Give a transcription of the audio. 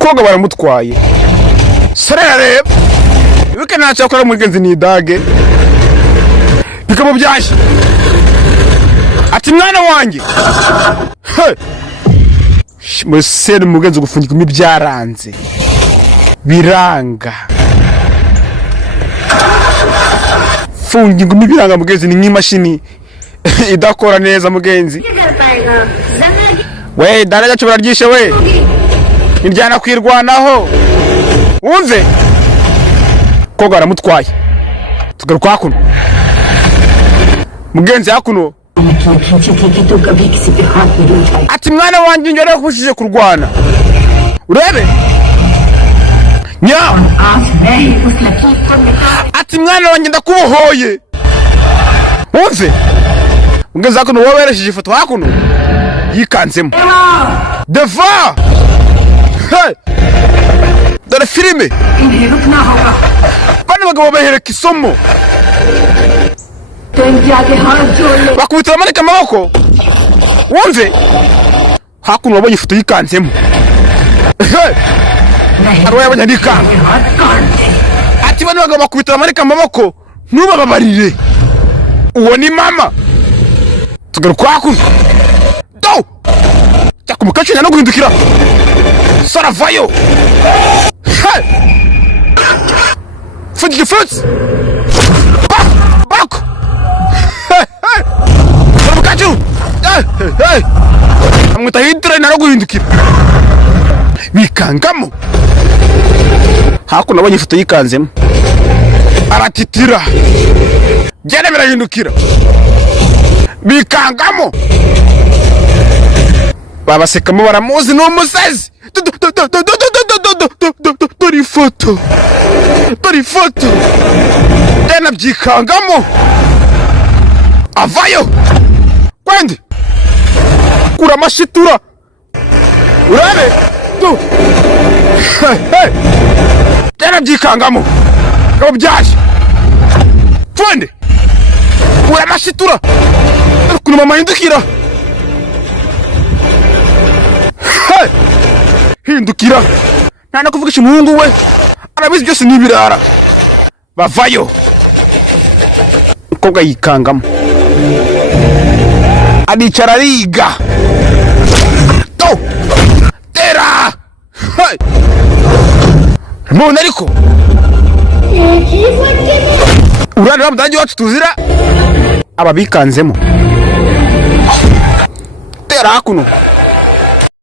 koga baramutwaye serera reba ibuke ntacyo akora mugenzi ni idage bikamubyashye ati mwana wanjye musene mugenzi gufungirwa ibyaranze biranga fungirwa ibiranga mugenzi ni nk'imashini idakora neza mugenzi we daraja cyo bararyishe we ntiryana kwirwanaho wumve koga aramutwaye tugaruka hakuno mugenzi hakuno ati mwana wanjye njye kubushije kurwana urebe nya ati mwana wanjye ndakubohoye wumve mugenzi hakuno wowe weresheje ifoto hakuno yikanzemo deva dore filime bano bagabo bahereka isomo bakubita bamanika amaboko wumve hakuno wabonye ifoto yikanzemo arwaye abanyandikanga ati bano bagabo bakubita bamanika amaboko ntubababarire uwo ni mama tugaruka hakuno do cyaka umukacanya no guhindukira saravayo fugike futsi bako umukacu amwita hindura no guhindukira bikangamo hakuno abonye ifoto yikanzemo aratitira byane birahindukira bikangamo babasekamo baramuzi n'umusazi dore ifoto tena byikangamo avayo kwende kura amashitura urabe tena byikangamo kabo byaje twende kura amashitura kuri mama hindukira hindukira nta kuvugisha umuhungu we arabizi byose n'ibirara bavayo koga yikangamo adicara ariga to tera mbona ariko urana bamudangi wacu tuzira ababikanzemo tera hakuno